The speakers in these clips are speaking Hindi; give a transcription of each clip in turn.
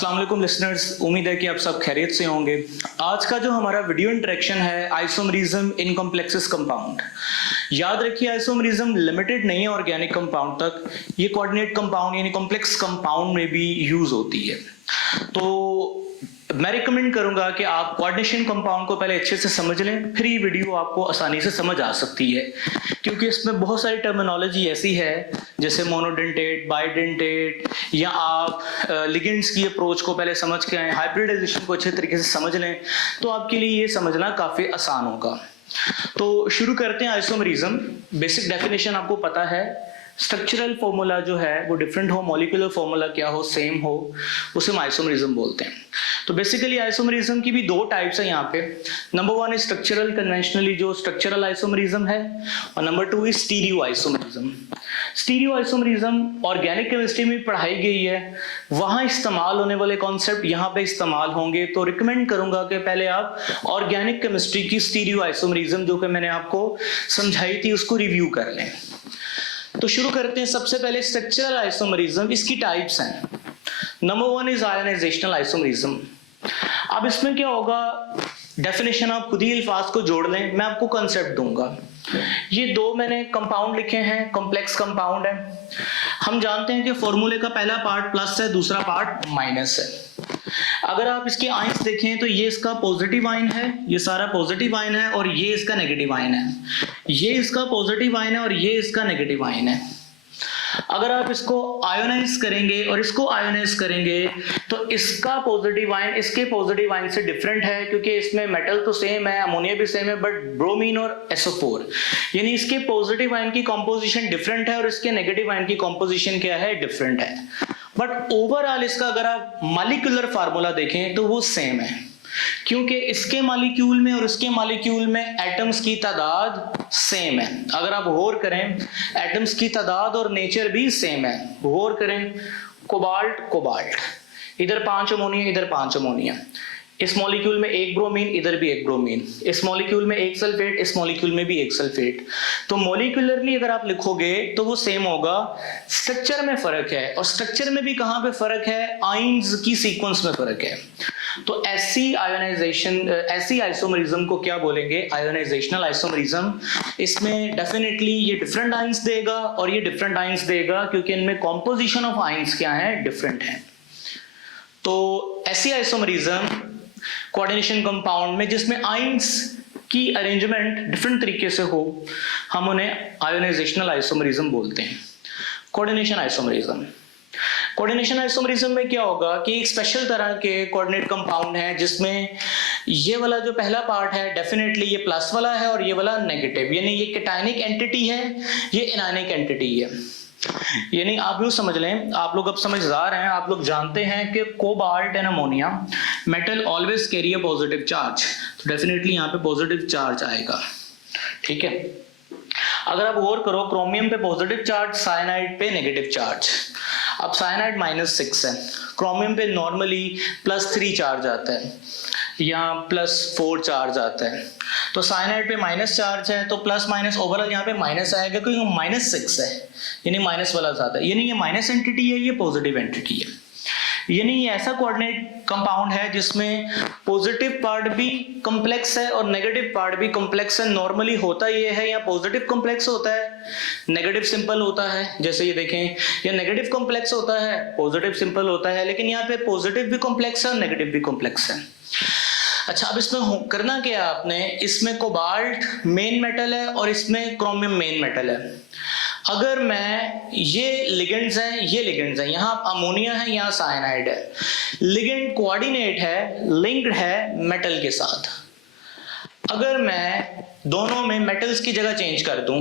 अस्सलाम वालेकुम लिसनर्स, उम्मीद है कि आप सब खैरियत से होंगे। आज का जो हमारा वीडियो इंटरेक्शन है आइसोमरिज्म इन कॉम्प्लेक्सेस कंपाउंड। याद रखिए आइसोमरिज्म लिमिटेड नहीं है ऑर्गेनिक कंपाउंड तक, ये कोऑर्डिनेट कंपाउंड यानी कॉम्प्लेक्स कंपाउंड में भी यूज होती है। तो मैं रिकमेंड करूंगा कि आप कोऑर्डिनेशन कंपाउंड को पहले अच्छे से समझ लें, फिर ये वीडियो आपको आसानी से समझ आ सकती है, क्योंकि इसमें बहुत सारी टर्मिनोलॉजी ऐसी है जैसे मोनोडेंटेट, बाइडेंटेट, या आप लिगेंड्स की अप्रोच को पहले समझ के आए, हाइब्रिडाइजेशन को अच्छे तरीके से समझ लें तो आपके लिए ये समझना काफ़ी आसान होगा। तो शुरू करते हैं आइसोमरिज्म। बेसिक डेफिनेशन आपको पता है, स्ट्रक्चरल फॉर्मूला जो है वो डिफरेंट हो, मॉलिक्यूलर फॉर्मूला क्या हो सेम हो, उसे हम आइसोमरिज्म बोलते हैं। तो बेसिकली आइसोमरिज्म की भी दो टाइप्स है यहाँ पे। Number one is structural, conventionally जो स्ट्रक्चरल आइसोमरिज्म है, और number two is stereo isomerism. Stereo isomerism organic chemistry में पढ़ाई गई है, वहां इस्तेमाल होने वाले कॉन्सेप्ट यहाँ पे इस्तेमाल होंगे। तो रिकमेंड करूंगा कि पहले आप ऑर्गेनिक केमिस्ट्री की स्टीरियो आइसोमरिज्म जो कि मैंने आपको समझाई थी उसको रिव्यू कर लें। तो शुरू करते हैं। सबसे पहले स्ट्रक्चरल आइसोमरिज्म, इसकी टाइप्स हैं। Number one is ionisational isomerism. अब इसमें क्या होगा, डेफिनेशन आप खुद ही अल्फाज को जोड़ लें, मैं आपको कंसेप्ट दूंगा। ये दो मैंने कंपाउंड लिखे हैं, कॉम्प्लेक्स कंपाउंड है। हम जानते हैं कि फॉर्मूले का पहला पार्ट प्लस है, दूसरा पार्ट माइनस है। अगर आप इसके आयन्स देखें तो ये इसका पॉजिटिव आयन है, ये सारा पॉजिटिव आयन है, और ये इसका नेगेटिव आयन है। ये इसका पॉजिटिव आयन है और ये इसका नेगेटिव आयन है। अगर आप इसको आयोनाइज करेंगे और इसको आयोनाइज करेंगे तो इसका पॉजिटिव आयन इसके पॉजिटिव आयन से डिफरेंट है, क्योंकि इसमें मेटल तो सेम है, अमोनिया भी सेम है, बट ब्रोमीन और SO4 यानी इसके पॉजिटिव आयन की कॉम्पोजिशन डिफरेंट है और इसके नेगेटिव आयन की कॉम्पोजिशन क्या है, डिफरेंट है। बट ओवरऑल इसका अगर आप मॉलिक्यूलर फार्मूला देखें तो वो सेम है, क्योंकि इसके मॉलिक्यूल में और इसके मॉलिक्यूल में एटम्स की तादाद सेम है। अगर आप गौर करें, एटम्स की तादाद और नेचर भी सेम है। गौर करें, कोबाल्ट कोबाल्ट, इधर 5 अमोनिया, इधर 5 अमोनिया, इस मॉलिक्यूल में एक ब्रोमीन, इधर भी एक ब्रोमीन, इस मॉलिक्यूल में एक सल्फेट, इस मॉलिक्यूल में भी एक सल्फेट। तो मॉलिक्यूलरली अगर आप लिखोगे तो वो सेम होगा, स्ट्रक्चर में फर्क है। और स्ट्रक्चर में भी कहां पे फर्क है, आयन्स की सीक्वेंस में फर्क है। तो ऐसी आयोनाइजेशन, ऐसी आइसोमरिज्म को क्या बोलेंगे, आयोनाइजेशनल आइसोमरिज्म। इसमें डेफिनेटली ये डिफरेंट आयन्स देगा और ये डिफरेंट आयन्स देगा, क्योंकि इनमें कॉम्पोजिशन ऑफ आयन्स क्या है, डिफरेंट है। तो ऐसी आइसोमरिज्म कोऑर्डिनेशन कंपाउंड में जिसमें आयन्स की अरेंजमेंट डिफरेंट तरीके से हो, हम उन्हें आयोनाइजेशनल आइसोमरिज्म बोलते हैं। कोऑर्डिनेशन आइसोमरिज्म, कोऑर्डिनेशन आइसोमरिज्म में क्या होगा कि एक स्पेशल तरह के कोऑर्डिनेट कंपाउंड है जिसमें ये वाला जो पहला पार्ट है डेफिनेटली ये प्लस वाला है और ये वाला नेगेटिव, यानी ये कैटायनिक एंटिटी है, ये एनायनिक एंटिटी है। यानी आप लोग समझ लें, आप लोग अब समझदार हैं, आप लोग जानते हैं कि cobalt and ammonia metal always carry a positive charge, तो डेफिनेटली यहाँ पे पॉजिटिव चार्ज आएगा। ठीक है, अगर आप गौर करो, क्रोमियम पे पॉजिटिव चार्ज, साइनाइड पे नेगेटिव चार्ज। अब साइनाइड -6 है, क्रोमियम पे नॉर्मली +3 चार्ज आता है या +4 चार्ज आता है। तो साइनाइड पे माइनस चार्ज है, तो प्लस माइनस ओवरऑल यहाँ पे माइनस आएगा, क्योंकि -6 है, यानी माइनस वाला ज्यादा है। यानी ये माइनस एंटिटी है, ये पॉजिटिव एंटिटी है। यानी ये ऐसा कोऑर्डिनेट कंपाउंड है जिसमें पॉजिटिव पार्ट भी कॉम्प्लेक्स है और नेगेटिव पार्ट भी कॉम्प्लेक्स है। नॉर्मली होता ये है, या पॉजिटिव कॉम्प्लेक्स होता है, नेगेटिव सिंपल होता है, जैसे ये देखें, या नेगेटिव कॉम्प्लेक्स होता है, पॉजिटिव सिंपल होता है। लेकिन यहाँ पे पॉजिटिव भी कॉम्प्लेक्स है और नेगेटिव भी कॉम्प्लेक्स है। अच्छा, अब इसमें करना क्या है आपने, इसमें कोबाल्ट मेन मेटल है और इसमें क्रोमियम मेन मेटल है। अगर मैं, ये लिगेंड्स हैं, ये लिगेंड्स हैं, यहाँ अमोनिया है, यहाँ साइनाइड है, लिगेंड कोऑर्डिनेट है, लिंक्ड है मेटल के साथ। अगर मैं दोनों में मेटल्स की जगह चेंज कर दूं,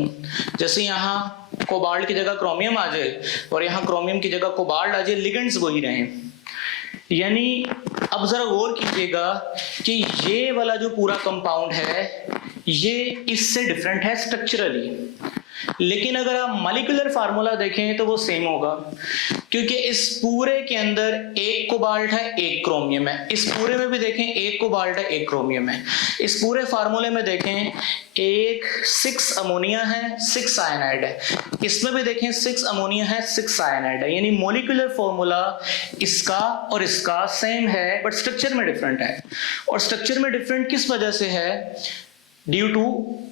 जैसे यहाँ कोबाल्ट की जगह क्रोमियम आ जाए और यहाँ क्रोमियम की जगह कोबाल्ट आ जाए, लिगेंड्स वही रहें। यानी अब जरा गौर कीजिएगा कि ये वाला जो पूरा कंपाउंड है, ये इससे डिफरेंट है स्ट्रक्चरली, लेकिन अगर आप मॉलिक्यूलर फार्मूला देखें तो वो सेम होगा, क्योंकि इस पूरे के अंदर एक कोबाल्ट है एक क्रोमियम है, इस पूरे में भी देखें एक कोबाल्ट है एक क्रोमियम है, इस पूरे फार्मूले में देखें एक 6 अमोनिया है 6 साइनाइड है, इसमें भी देखें 6 अमोनिया है 6 साइनाइड है, यानी मॉलिक्यूलर फॉर्मूला इसका और इसका सेम है बट स्ट्रक्चर में डिफरेंट है। और स्ट्रक्चर में डिफरेंट किस वजह से है? ड्यू टू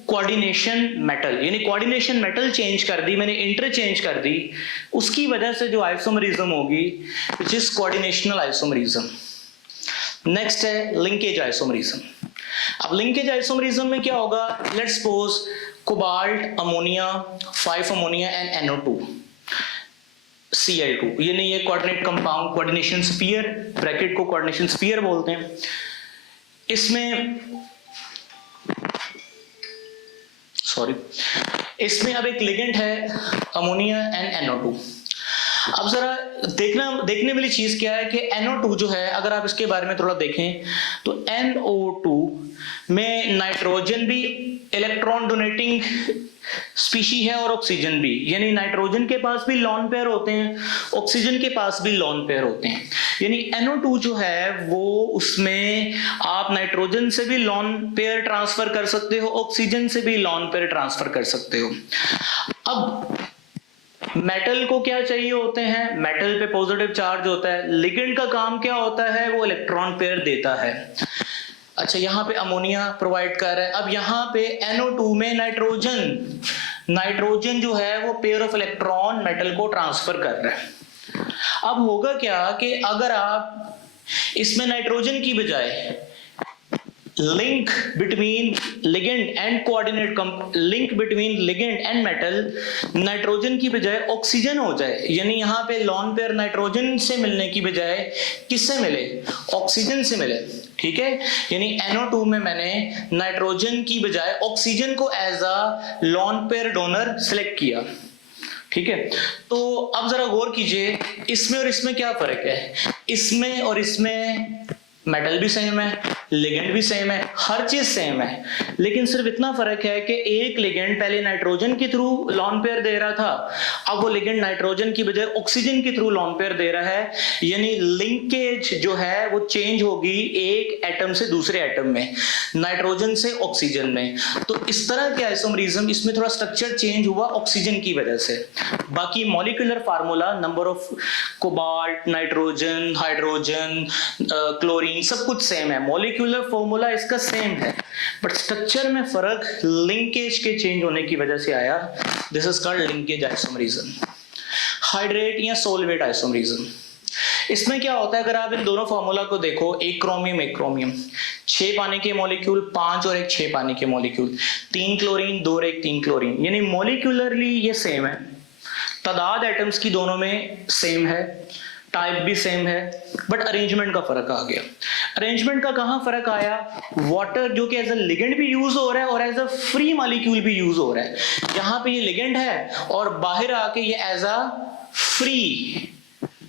कोऑर्डिनेशन मेटल, यानी कोऑर्डिनेशन मेटल चेंज कर दी मैंने, इंटरचेंज कर दी, उसकी वजह से जो आइसोमरिज्म होगी विच इज कोऑर्डिनेशनल आइसोमरिज्म। नेक्स्ट है लिंकेज आइसोमरिज्म। अब लिंकेज आइसोमरिज्म में क्या होगा? Let's suppose cobalt ammonia 5 ammonia and NO2 Cl2, यानी ये coordinate compound, coordination sphere, bracket को कोऑर्डिनेशन स्फीयर बोलते हैं। इसमें अब एक लिगेंड है अमोनिया एंड NO2। अब जरा देखने वाली चीज क्या है कि NO2 जो है, अगर आप इसके बारे में थोड़ा देखें तो NO2 में नाइट्रोजन भी इलेक्ट्रॉन डोनेटिंग स्पीशी है और ऑक्सीजन भी, यानी नाइट्रोजन के पास भी लॉन पेयर होते हैं, ऑक्सीजन के पास भी लॉन पेयर होते हैं। यानी NO2 जो है वो उसमें आप नाइट्रोजन से भी लॉन पेयर ट्रांसफर कर सकते हो, ऑक्सीजन से भी लॉन पेयर ट्रांसफर कर सकते हो। अब मेटल को क्या चाहिए होते हैं? मेटल पे पॉजिटिव चार्ज होता है, लिगेंड का काम क्या होता है? वो इलेक्ट्रॉन पेयर देता है। अच्छा, यहाँ पे अमोनिया प्रोवाइड कर रहा है, अब यहाँ पे NO2 में नाइट्रोजन जो है वो पेयर ऑफ इलेक्ट्रॉन मेटल को ट्रांसफर कर रहा है। अब होगा क्या कि अगर आप इसमें नाइट्रोजन की बजाय link between ligand and coordinate link between ligand and metal, nitrogen की बजाय ऑक्सीजन हो जाए, यानी यहाँ पे लॉन पेयर नाइट्रोजन से मिलने की बजाय किससे मिले? ऑक्सीजन से मिले। ठीक है, यानी NO2 में मैंने नाइट्रोजन की बजाय ऑक्सीजन को as a lone pair donor select किया। ठीक है, तो अब जरा गौर कीजिए इसमें और इसमें क्या फर्क है? इसमें और इसमें मेटल भी सेम है, लिगेंड भी सेम है, हर चीज सेम है, लेकिन सिर्फ इतना फर्क है कि एक लिगेंड पहले नाइट्रोजन के थ्रू लॉन पेयर दे रहा था, अब वो लिगेंड नाइट्रोजन की बजाय ऑक्सीजन के थ्रू लॉन पेयर दे रहा है, यानी लिंकेज जो है वो चेंज होगी एक एटम से दूसरे एटम में, नाइट्रोजन से ऑक्सीजन में। तो इस तरह के आइसोमरिज्म, इसमें थोड़ा स्ट्रक्चर चेंज हुआ ऑक्सीजन की वजह से। बाकी molecular formula, number of cobalt, nitrogen, hydrogen, chlorine, सब कुछ सेम है, मॉलिक्यूलर फॉर्मूला इसका सेम है, बट स्ट्रक्चर में फर्क लिंकेज के चेंज होने की वजह से आया। This is called linkage isomerism. Hydrate या सोलवेट आइसोमरिज्म, इसमें क्या होता है? अगर आप इन दोनों फॉर्मूला को देखो, एक क्रोमियम 6 पानी के मॉलिक्यूल, 5 और 1 6 पानी के मॉलिक्यूल, 3 क्लोरीन 2 और 1 3 क्लोरीन, यानी मॉलिक्यूलरली ये सेम है, तादाद एटम्स की दोनों में सेम है, टाइप भी सेम है, बट अरेंजमेंट का फर्क आ गया। अरेंजमेंट का कहां फर्क आया? वाटर जो कि एज अ लिगेंड भी यूज हो रहा है और एज अ फ्री मॉलिक्यूल भी यूज हो रहा है, यहां पे ये लिगेंड है और बाहर आके ये as a free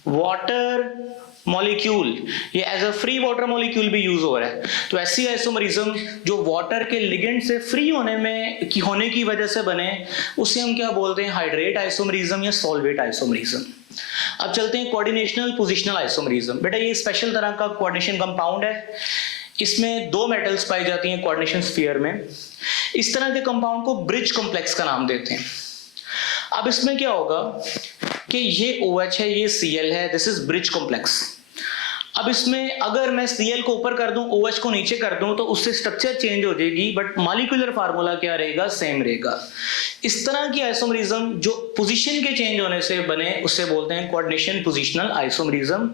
water molecule, ये as a free water molecule भी यूज हो रहा है। तो ऐसी आइसोमरिज्म जो वाटर के लिगेंड से फ्री होने की वजह से बने, उसे हम क्या बोलते हैं? हाइड्रेट आइसोमरिज्म या सॉल्वेट आइसोमरिज्म। अब चलते हैं कोऑर्डिनेशनल पोजिशनल आइसोमरिज्म। बेटा ये स्पेशल तरह का कोऑर्डिनेशन कंपाउंड है, इसमें 2 मेटल्स पाई जाती हैं कोऑर्डिनेशन स्फीयर में। इस तरह के कंपाउंड को ब्रिज कॉम्प्लेक्स का नाम देते हैं। अब इसमें क्या होगा कि ये OH है, ये Cl है, दिस इज ब्रिज कॉम्प्लेक्स। अब इसमें अगर मैं Cl को ऊपर कर दूं, OH को नीचे कर दूं, तो उससे स्ट्रक्चर चेंज हो जाएगी, बट मॉलिक्यूलर फार्मूला क्या रहेगा? सेम रहेगा। इस तरह की आइसोमरिज्म जो पोजीशन के चेंज होने से बने, उससे बोलते हैं कोऑर्डिनेशन पोजिशनल आइसोमरिज्म,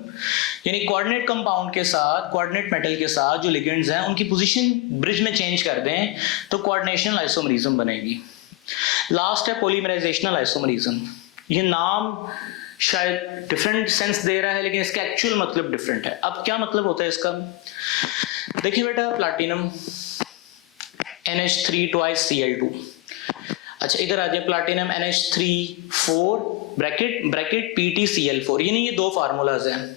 यानी कोऑर्डिनेट कंपाउंड के साथ, कोऑर्डिनेट मेटल के साथ जो लिगेंड्स हैं उनकी पोजीशन ब्रिज में चेंज कर दें तो कोऑर्डिनेशनल आइसोमरिज्म बनेगी। लास्ट है पॉलीमराइजेशनल आइसोमरिज्म। ये नाम शायद डिफरेंट सेंस दे रहा है, लेकिन इसका एक्चुअल मतलब डिफरेंट है। अब क्या मतलब होता है इसका? देखिए बेटा, प्लैटिनम NH3 twice Cl2। अच्छा, इधर आ जाए, प्लैटिनम NH3 4 ब्रैकेट PtCl4, यानी ये 2 फार्मूलाज हैं।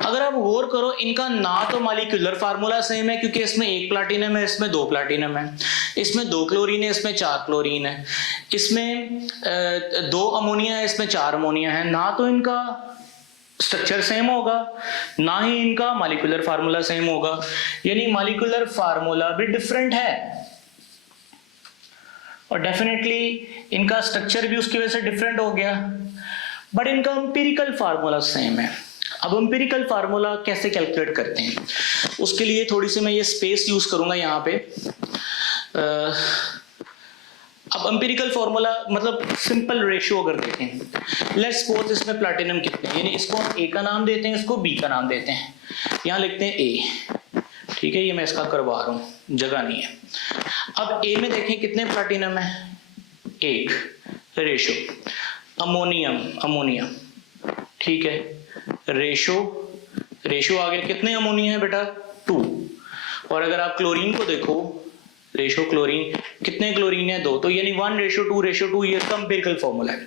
अगर आप गौर करो, इनका ना तो मॉलिक्यूलर फार्मूला सेम है, क्योंकि इसमें एक प्लाटिनम है, इसमें दो प्लाटिनम है, इसमें दो क्लोरीन है, इसमें चार क्लोरीन है, इसमें दो अमोनिया है, इसमें चार अमोनिया है। ना तो इनका स्ट्रक्चर सेम होगा, ना ही इनका मॉलिक्यूलर फार्मूला सेम होगा, यानी मॉलिक्यूलर फार्मूला भी डिफरेंट है और डेफिनेटली इनका स्ट्रक्चर भी उसकी वजह से डिफरेंट हो गया, बट इनका एम्पिरिकल फार्मूला सेम है। अब एम्पिरिकल फार्मूला कैसे कैलकुलेट करते हैं, उसके लिए थोड़ी सी मैं ये स्पेस यूज करूंगा यहाँ पे। अब एम्पिरिकल फार्मूला मतलब सिंपल रेशियो अगर देखें, लेट्स सपोज इसमें प्लैटिनम कितने, यानी इसको हम ए का नाम देते हैं, इसको बी का नाम देते हैं, यहाँ लिखते हैं ए, ठीक है, ये मैं इसका करवा रहा हूँ, जगह नहीं है। अब ए में देखें कितने प्लैटिनम है, एक, रेशो अमोनियम, ठीक है, रेशो आगे कितने अमोनिया है बेटा, 2। और अगर आप क्लोरीन को देखो, रेशो क्लोरीन, कितने क्लोरीन है, 2, तो यानी 1:2:2, ये इसका एम्पिरिकल फॉर्मूला है,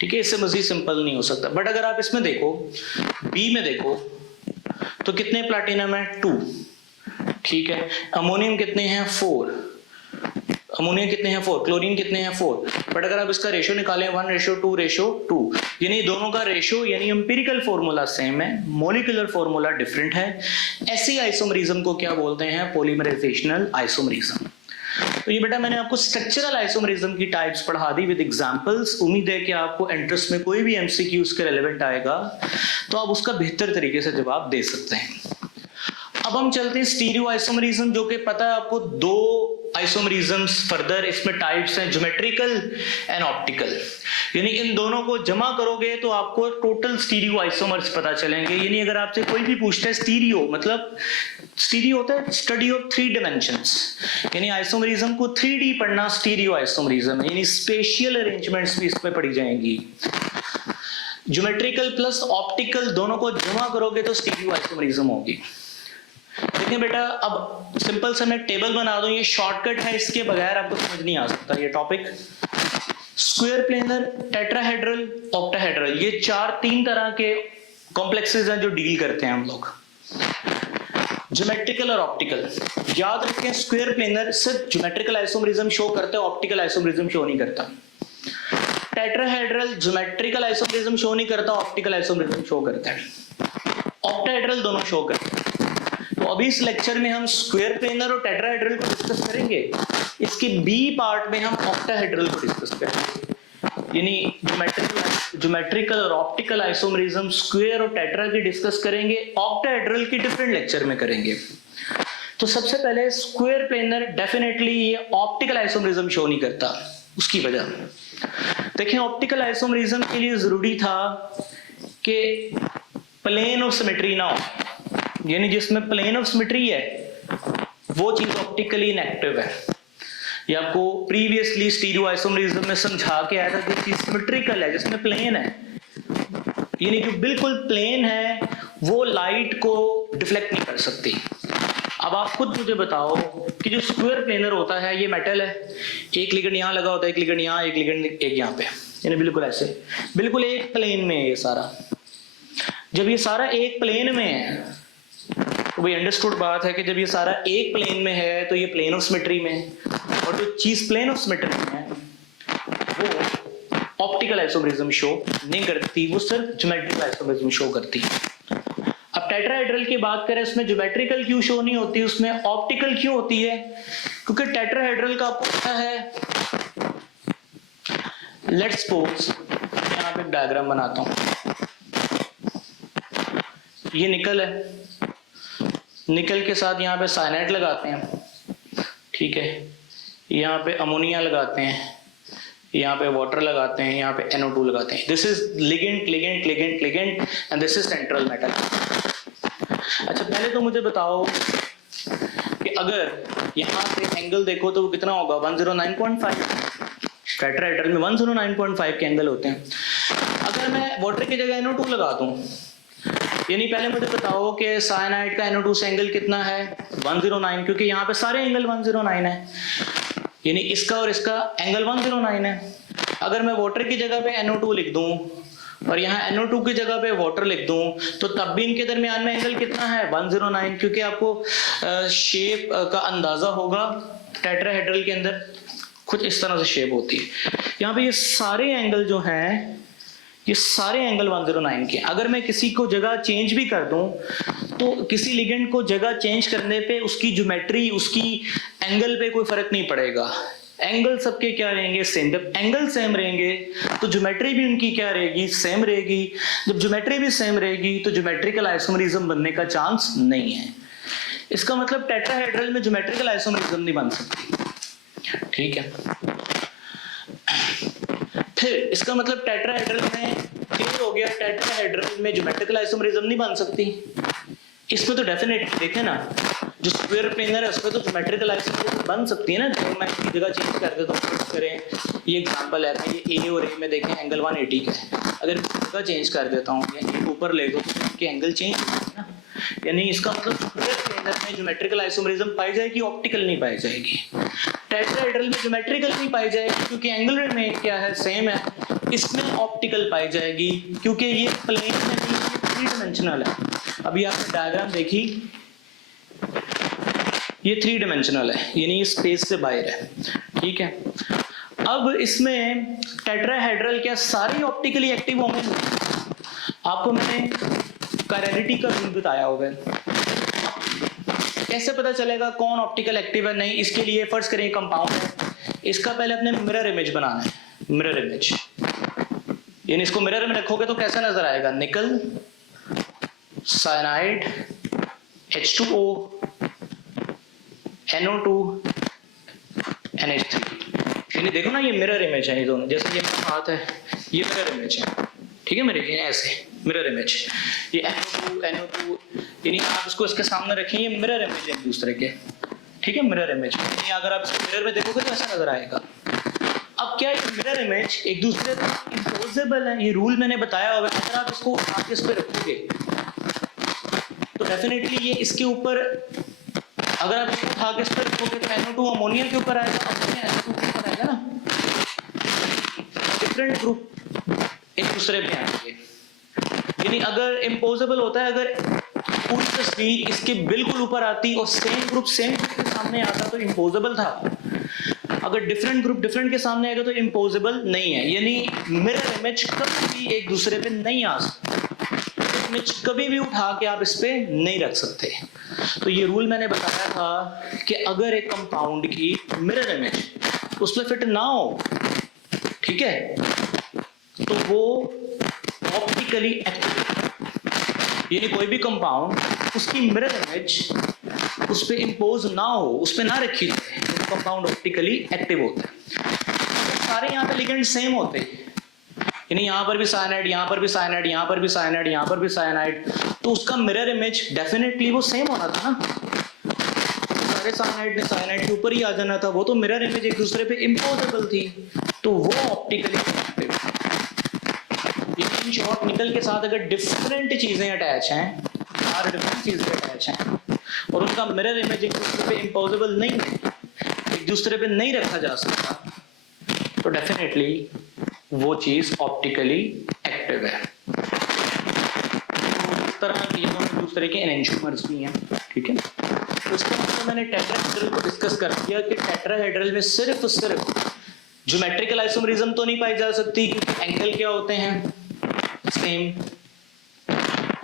ठीक है, इससे मजीद सिंपल नहीं हो सकता। बट अगर आप इसमें देखो, बी में देखो, तो कितने प्लैटिनम है, 2, ठीक है, अमोनियम कितने हैं, 4, क्लोरीन कितने हैं, 4। बट अगर आप इसका रेशो निकालें 1:2:2, यानी दोनों का रेशो यानी एम्पिरिकल फॉर्मूला सेम है, मॉलिक्यूलर फॉर्मूला डिफरेंट है। ऐसी आइसोमरिज्म को क्या बोलते हैं, पॉलीमराइजेशनल आइसोमरिज्म। तो ये बेटा मैंने आपको स्ट्रक्चरल आइसोमरिज्म की टाइप्स पढ़ा दी विद एग्जांपल्स। उम्मीद है कि आपको एंट्रेंस में कोई भी एमसीक्यू उसके रेलेवेंट आएगा तो आप उसका बेहतर तरीके से जवाब दे सकते हैं। अब हम चलते हैं स्टीरियो आइसोमरिज्म, जो कि पता है आपको, दो आइसोमरिज्म्स फर्दर इसमें टाइप्स हैं, ज्योमेट्रिकल एंड ऑप्टिकल, यानी इन दोनों को जमा करोगे तो आपको टोटल स्टीरियो आइसोमर्स पता चलेंगे। यानी अगर आपसे कोई भी पूछता है स्टीरियो मतलब, स्टीरियो होता है स्टडी ऑफ 3 डायमेंशंस, यानी आइसोमरिज्म को 3D पढ़ना स्टीरियो आइसोमरिज्म, यानी स्पेशियल अरेंजमेंट्स भी इसमें पढ़ी जाएंगी। ज्योमेट्रिकल प्लस ऑप्टिकल दोनों को जमा करोगे तो स्टीरियो आइसोमरिज्म होगी। देखिए बेटा, अब सिंपल से मैं टेबल बना दूं, ये शॉर्टकट है, इसके बगैर आपको समझ नहीं आ सकता ये topic. Square planar, tetrahedral, octahedral, ये 3 तरह के कॉम्प्लेक्सेस हैं जो डील करते हैं हम लोग, ज्योमेट्रिकल और ऑप्टिकल। याद रखें, स्क्वायर प्लेनर सिर्फ ज्योमेट्रिकल आइसोमरिज्म शो करता है, ऑप्टिकल आइसोमरिज्म शो नहीं करता। टेट्राहेड्रल ज्योमेट्रिकल आइसोमरिज्म शो नहीं करता, ऑप्टिकल आइसोमरिज्म शो करता है। ऑक्टाहेड्रल दोनों शो करते हैं। तो अभी इस लेक्चर में हम स्क्वायर प्लेनर और टेट्राहेड्रल को डिस्कस करेंगे, इसके बी पार्ट में हम ऑक्टाहेड्रल को डिस्कस करेंगे, यानी ज्योमेट्रिकल और ऑप्टिकल आइसोमरिज्म स्क्वायर और टेट्रा की डिस्कस करेंगे, ऑक्टाहेड्रल की डिफरेंट लेक्चर में करेंगे। तो सबसे पहले स्क्वायर प्लेनर डेफिनेटली ये ऑप्टिकल आइसोमरिज्म शो नहीं करता, उसकी वजह देखें, ऑप्टिकल आइसोमरिज्म के लिए जरूरी था कि प्लेन ऑफ सिमेट्री ना हो, यानी जिसमें प्लेन ऑफ सिमेट्री है वो चीज ऑप्टिकली इनएक्टिव है। ये आपको प्रीवियसली स्टीरियो आइसोमरिज्म में समझा के आया था कि चीज सिमेट्रिकल है, जिसमें प्लेन है, यानी जो बिल्कुल प्लेन है वो लाइट को डिफ्लेक्ट नहीं कर सकती। अब आप खुद मुझे बताओ कि जो स्क्वायर प्लेनर होता है ये मेटल है, एक लिगेंड यहाँ लगा होता है, एक लिगेंड यहाँ, एक लिगेंड एक यहाँ पे, यानी बिल्कुल ऐसे, बिल्कुल एक प्लेन में है ये सारा। जब ये सारा एक प्लेन में है तो भाई अंडरस्टूड बात है कि जब ये सारा एक प्लेन में है तो ये प्लेन ऑफ सिमेट्री में है, और जो चीज प्लेन ऑफ सिमेट्री में है वो ऑप्टिकल आइसोमरिज्म शो नहीं करती, वो सिर्फ ज्योमेट्रिकल आइसोमरिज्म शो करती है। अब टेट्राहेड्रल की बात करें, उसमें ज्योमेट्रिकल क्यों शो नहीं होती, उसमें ऑप्टिकल क्यों होती है, क्योंकि टेट्राहेड्रल का आपको पता है, लेट्स सपोज यहाँ पे डायग्राम बनाता हूं, ये निकल है, निकल के साथ यहाँ पे साइनाइड लगाते हैं, ठीक है, यहाँ पे अमोनिया लगाते हैं, यहाँ पे वाटर लगाते हैं, यहाँ पे NO2 लगाते हैं। This is ligand ligand ligand ligand and this is central metal. अच्छा पहले तो मुझे बताओ कि अगर यहाँ पे एंगल देखो तो वो कितना होगा, 109.5। टेट्राहेड्रल में 109.5 के एंगल होते हैं। अगर मैं वाटर की जगह NO2 लगा दूं, यानी पहले मुझे बताओ कि साइनाइड का NO2 से एंगल कितना है, 109, क्योंकि यहाँ पे सारे एंगल 109 है, यानी इसका और इसका एंगल 109 है। अगर मैं वाटर की जगह पे NO2 लिख दूं और यहाँ NO2 की जगह पे वाटर लिख दूं तो तब भी इनके दरमियान में एंगल कितना है 109, क्योंकि आपको शेप का अंदाजा होगा टेट्राहेड्रल के अंदर कुछ इस तरह से शेप होती है। यहाँ पे ये सारे एंगल जो हैं ये सारे एंगल 109 के। अगर मैं किसी को जगह चेंज भी कर दूं तो किसी लिगेंड को जगह चेंज करने पे उसकी ज्योमेट्री, उसकी एंगल पे कोई फर्क नहीं पड़ेगा। एंगल सबके क्या रहेंगे सेम। जब एंगल सेम रहेंगे तो ज्योमेट्री भी उनकी क्या रहेगी सेम रहेगी। जब ज्योमेट्री भी सेम रहेगी तो ज्योमेट्रिकल आइसोमरिज्म बनने का चांस नहीं है। इसका मतलब टेट्राहेड्रल में ज्योमेट्रिकल आइसोमरिज्म नहीं बन सकती, ठीक है। फिर इसका मतलब टेट्राहेड्रल में क्लियर हो गया, टेट्राहेड्रल में ज्योमेट्रिकल आइसोमरिज्म नहीं बन सकती। इसमें तो डेफिनेटली देखें ना, जो स्क्वायर प्लेनर है उसमें तो ज्योमेट्रिकल आइसोमरिज्म बन सकती है ना। तो मैं इसकी जगह चेंज कर देता हूँ, करें ये एग्जांपल है, मैं ये ए और ए में देखें एंगल 180 का है। अगर मैं जगह चेंज कर देता हूँ या एक ऊपर ले दो तो एंगल चेंज है ना। यानी इसका मतलब स्क्वायर प्लेनर में ज्योमेट्रिकल आइसोमरिज्म पाई जाएगी, ऑप्टिकल नहीं पाई जाएगी। टेट्राहेड्रल में ज्योमेट्रिकल नहीं पाई जाएगी क्योंकि एंगुलर में क्या है सेम है। इसमें ऑप्टिकल पाई जाएगी क्योंकि ये प्लेन में नहीं, ये 3 डायमेंशनल है। अभी आपने डायग्राम देखी, ये 3 डायमेंशनल है, यानी ये स्पेस से बाहर है, ठीक है। अब इसमें टेट्राहेड्रल क्या सारे ऑप्टिकली एक्टिव होंगे? आपको मैंने कायरलिटी का रूल बताया होगा। कैसे पता चलेगा कौन ऑप्टिकल एक्टिव है नहीं? इसके लिए फर्ज करें कंपाउंड है, इसका पहले अपने मिरर इमेज बनाना है। मिरर इमेज यानी इसको मिरर में रखोगे तो कैसा नजर आएगा? निकल, साइनाइड, H2O, NO2, NH3। यानी देखो ना, ये मिरर इमेज है, ये दोनों। जैसे ये मेरा हाथ है, ये मिरर इमेज है, ठीक है। मेरे ऐसे मिरर इमेज, ये NO2 यानी आप इसको इसके सामने रखें, ये मिरर इमेज है एक दूसरे के, ठीक है। मिरर इमेज यानी अगर आप इसको मिरर में देखोगे तो ऐसा नजर आएगा। अब क्या ये मिरर इमेज एक दूसरे पर इम्पोजेबल है? ये रूल मैंने बताया होगा। अगर आप इसको आगे इस पे रखोगे तो डेफिनेटली ये इसके ऊपर, अगर आप इसको उठा के इस पे रखोगे तो NO2 अमोनिया के ऊपर आएगा, अमोनिया NO2 के ऊपर आएगा ना। डिफरेंट ग्रुप एक दूसरे पे आएंगे। यानी अगर इम्पोजेबल होता है, अगर पूरी तस्वीर इसके बिल्कुल ऊपर आती और सेम ग्रुप सेम के सामने आता तो इम्पोजेबल था। अगर डिफरेंट ग्रुप डिफरेंट के सामने आएगा तो इम्पोजेबल नहीं है। यानी मिरर इमेज कभी भी एक दूसरे पे नहीं आ सकती, इमेज कभी भी उठा के आप इस पे नहीं रख सकते। तो ये रूल मैंने बताया था कि अगर एक कंपाउंड की मिरर इमेज उस पर फिट ना हो, ठीक है, तो वो ऑप्टिकली एक्टिव, यानी कोई भी कंपाउंड उसकी मिरर इमेज उस पे इंपोज ना हो, उस पे ना रखी जाए, तो कंपाउंड ऑप्टिकली एक्टिव होता है। सारे यहाँ पे लिगेंड सेम होते हैं, यानी यहाँ पर भी साइनाइड, यहाँ पर भी साइनाइड, यहाँ पर भी साइनाइड, यहाँ पर भी साइनाइड, तो उसका मिरर इमेज डेफिनेटली वो सेम होना था ना। सारे साइनाइड ने साइनाइड के ऊपर ही आ जाना था, वो तो मिरर इमेज एक दूसरे पे इम्पोजेबल थी, तो वो ऑप्टिकली एक्टिव। इन शॉर्ट निकल के साथ अगर डिफरेंट चीजें अटैच हैं, चार डिफरेंट चीजें अटैच हैं और उनका मिरर इमेज एक दूसरे पे इम्पोजेबल नहीं है, एक दूसरे पे नहीं रखा जा सकता, तो डेफिनेटली वो चीज ऑप्टिकली एक्टिव है। तो इस तरह की एक दूसरे के एनेंटियोमर्स भी हैं, ठीक है। तो इसका मतलब मैंने टेट्राहेड्रल को डिस्कस कर दिया कि टेट्राहेड्रल में सिर्फ ज्योमेट्रिकल आइसोमरिज्म तो नहीं पाई जा सकती क्योंकि एंगल क्या होते हैं सेम।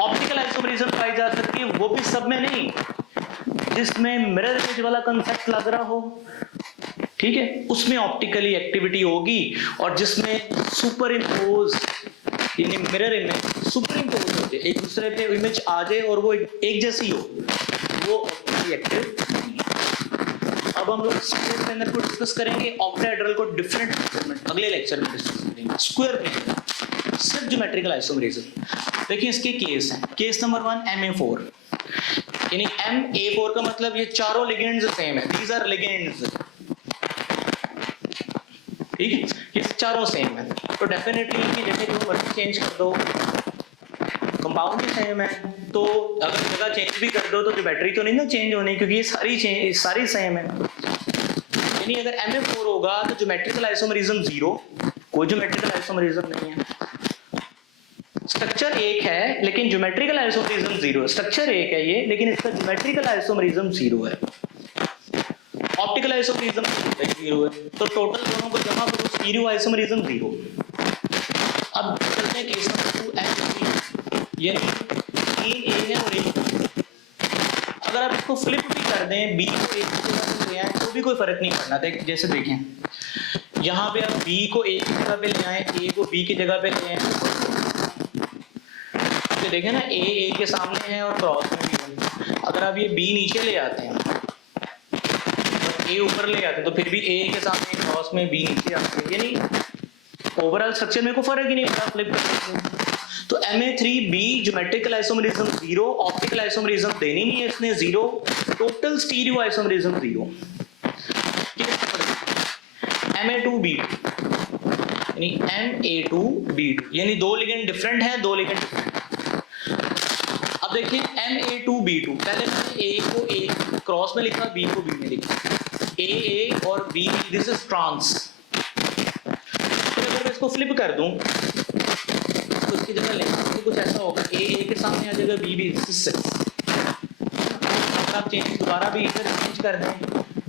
ऑप्टिकल आइसोमरिज्म पाई जा सकती है, वो भी सब में नहीं, जिसमें मिरर इमेज वाला कंसेप्ट लग रहा हो, ठीक है, उसमें ऑप्टिकली एक्टिविटी होगी। और जिसमें सुपर इम्पोज यानी मिरर इमेज सुपर इम्पोज हो जाए, एक दूसरे पे इमेज आ जाए और वो एक जैसी हो, वो ऑप्टिकली एक्टिव नहीं है। अब हम लोग स्क्वायर प्लेनर को डिस्कस करेंगे, ऑक्टाहेड्रल को डिफरेंट अगले लेक्चर में डिस्कस करेंगे। स्क्वायर प्लेनर सिर्फ ज्योमेट्रिकल आइसोमरिज्म। देखिए इसके केस हैं। केस नंबर 1 Ma4, यानी Ma4 का मतलब ये चारों लिगेंड्स सेम है, दीज आर लिगेंड्स, ठीक है, ये चारों सेम है, तो डेफिनेटली इनकी जगह जो मर्जी चेंज कर दो, कंपाउंड भी सेम है, तो अगर जगह चेंज भी कर दो तो ज्योमेट्री तो नहीं ना चेंज होनी, क्योंकि ये सारी सेम है। यानी अगर Ma4 होगा तो ज्योमेट्रिकल आइसोमरिज्म 0, कोई ज्योमेट्रिकल आइसोमरिज्म नहीं है। स्ट्रक्चर एक है लेकिन ज्योमेट्रिकल आइसोमरिज्म जीरो। स्ट्रक्चर एक है ये, लेकिन इसका ज्योमेट्रिकल आइसोमरिज्म जीरो है, ऑप्टिकल आइसोमरिज्म जीरो है। तो टोटल दोनों को जमा करो, स्टीरियो आइसोमरिज्म जीरो। अब चलते हैं केस नंबर 2 एंड यानी 3 ए है और 1 अगर आप इसको फ्लिप भी कर दें, बी को एक की जगह पे ले आए तो भी कोई फर्क नहीं पड़ना। जैसे देखें यहाँ पे आप बी को ए की जगह पे ले आए, ए को बी की जगह पे ले आए, तो देखें ना ए के सामने है और क्रॉस में भी है। अगर आप ये बी नीचे ले आते हैं और ए ऊपर ले आते हैं तो फिर भी ए के सामने क्रॉस में बी नीचे आते हैं, यानी ओवरऑल स्ट्रक्चर में को फर्क ही नहीं पड़ा फ्लिप करने। तो Ma3B geometrical isomerism zero, optical isomerism देनी नहीं है इसने zero, total stereo isomerism zero. Ma2B यानी Ma2B2 यानी दो लिगेंड डिफरेंट है, दो लिगेंड डिफरेंट। अब देखिए Ma2B2, पहले मैंने A को A क्रॉस में लिखा, B को B में लिखा, A और B, दिस इज ट्रांस। तो अगर मैं इसको फ्लिप कर दूं तो इसकी जगह लेंगे कुछ ऐसा होगा, A के सामने आ जाएगा, B दिस इज 6। आप चेंज दोबारा भी इधर चेंज कर दें,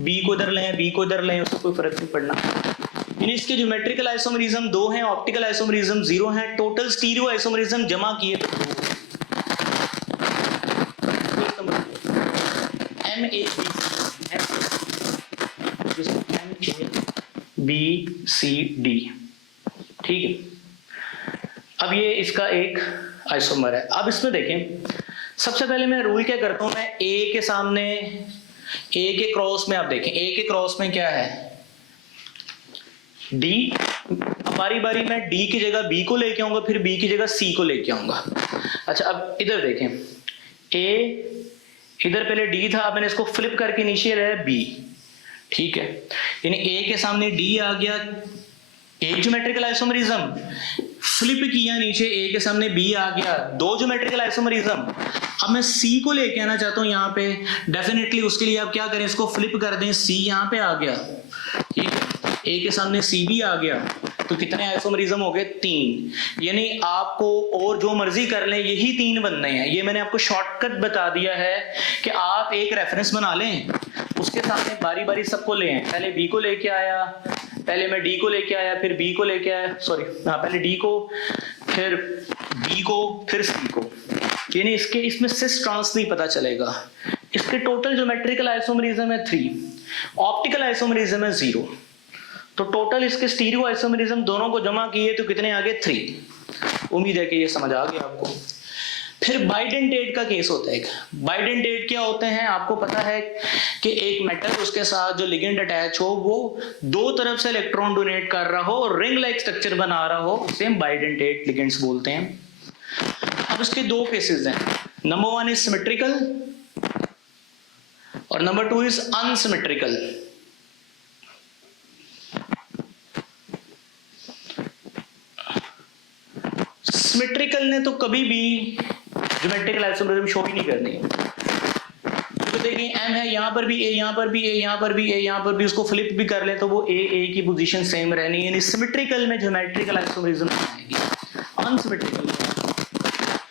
B को इधर लें, B को इधर लें, उसको कोई फर्क नहीं पड़ना। यानी इसके ज्योमेट्रिकल आइसोमरिज्म 2 हैं, ऑप्टिकल आइसोमरिज्म 0 है, टोटल स्टीरियो आइसोमरिज्म जमा किए तो 2। MABCD, ठीक है। अब ये इसका एक आइसोमर है। अब इसमें देखें, सबसे पहले मैं रूल क्या करता हूं, मैं ए के सामने, ए के क्रॉस में, आप देखें ए के क्रॉस में क्या है डी। बारी बारी मैं डी की जगह बी को लेके आऊंगा, फिर बी की जगह सी को लेके आऊंगा। अच्छा अब इधर देखें, ए इधर पहले डी था, अब मैंने इसको फ्लिप करके नीचे रहा बी, ठीक है। यानी ए के सामने डी आ गया, एक ज्योमेट्रिकल आइसोमरिज्म, फ्लिप किया नीचे ए के सामने बी आ गया, 2 ज्योमेट्रिकल आइसोमरिज्म। अब मैं सी को लेके आना चाहता हूं यहाँ पे, डेफिनेटली उसके लिए आप क्या करें, इसको फ्लिप कर दें, सी यहाँ पे आ गया, ठीक है, ए के सामने सी भी आ गया, तो कितने आइसोमरिज्म हो गए, 3। यानी आपको और जो मर्जी कर लें, यही 3 बनने हैं। ये मैंने आपको शॉर्टकट बता दिया है कि आप एक रेफरेंस बना लें, उसके सामने बारी बारी सबको ले आए। पहले बी को लेके आया, पहले मैं डी को लेके आया, फिर बी को लेके आया, सॉरी पहले डी को, फिर बी को, फिर सी को। यानी इसमें सिस ट्रांस नहीं पता चलेगा। इसके टोटल ज्योमेट्रिकल आइसोमरिज्म है 3, ऑप्टिकल आइसोमरिज्म है 0। तो टोटल इसके स्टीरियो आइसोमरिज्म दोनों को जमा किए तो कितने आ गए, 3। उम्मीद है कि ये समझ आ गया आपको। फिर बाइडेंटेट का केस होता है। बाइडेंटेट क्या होते हैं, आपको पता है कि एक मेटल उसके साथ जो लिगेंड अटैच हो वो 2 तरफ से इलेक्ट्रॉन डोनेट कर रहा हो और रिंग लाइक स्ट्रक्चर बना रहा हो, उसे हम बाइडेंटेट लिगेंड्स बोलते हैं। अब इसके 2 केसेस हैं, नंबर 1 इज सिमेट्रिकल और नंबर 2 इज अनसिमेट्रिकल। सिमेट्रिकल ने तो कभी भी ज्योमेट्रिकल आइसोमरिज्म शो ही नहीं करनी। तो देखिए एम है, यहाँ पर भी ए, यहाँ पर भी ए, यहाँ पर भी ए, यहाँ पर भी, उसको फ्लिप भी कर ले तो वो ए की पोजीशन सेम रहनी है। यानी सिमेट्रिकल में ज्योमेट्रिकल आइसोमरिज्म आएगी। अनसिमेट्रिकल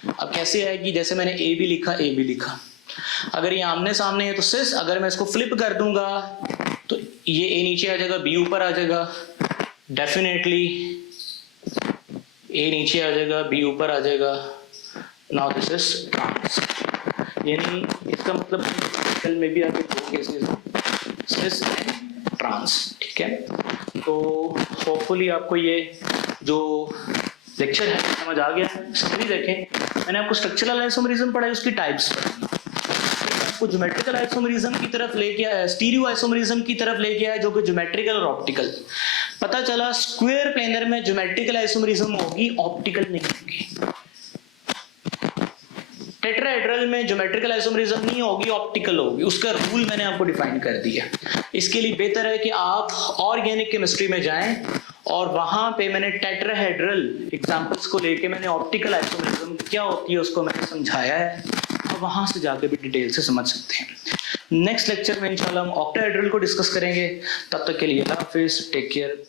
अब कैसे आएगी, जैसे मैंने ए भी लिखा, ए भी लिखा, अगर ये आमने सामने है तो सिस, अगर मैं इसको फ्लिप कर दूंगा तो ये ए नीचे आ जाएगा, बी ऊपर आ जाएगा, डेफिनेटली ए नीचे आ जाएगा, बी ऊपर आ जाएगा। Now this is trans. यानी इसका मतलब कल में भी आगे 2 केसेस, सिस एंड ट्रांस, ठीक है। तो होपफुली आपको ये जो लेक्चर है समझ आ गया। समझी देखें, मैंने आपको स्ट्रक्चरल आइसोमरिज्म पढ़ाई, उसकी टाइप्स आपको ज्योमेट्रिकल आइसोमरिज्म की तरफ लेके आया, स्टीरियो आइसोमरिज्म की तरफ लेके आया, जो कि ज्योमेट्रिकल और ऑप्टिकल। पता चला स्क्वायर प्लेनर में ज्योमेट्रिकल आइसोमरिज्म होगी, ऑप्टिकल नहीं होगी। टेट्राहेड्रल में ज्योमेट्रिकल आइसोमरिज्म नहीं होगी, ऑप्टिकल होगी। उसका रूल मैंने आपको डिफाइन कर दिया। इसके लिए बेहतर है कि आप ऑर्गेनिक केमिस्ट्री में जाएं और वहां पे मैंने टेट्राहेड्रल एग्जांपल्स को लेके मैंने ऑप्टिकल आइसोमरिज्म क्या होती है उसको मैंने समझाया है, और वहां से जाके भी डिटेल से समझ सकते हैं। नेक्स्ट लेक्चर में इंशाल्लाह हम ऑक्टाहेड्रल को डिस्कस करेंगे। तब तक के लिए अल्लाह हाफिज, टेक केयर।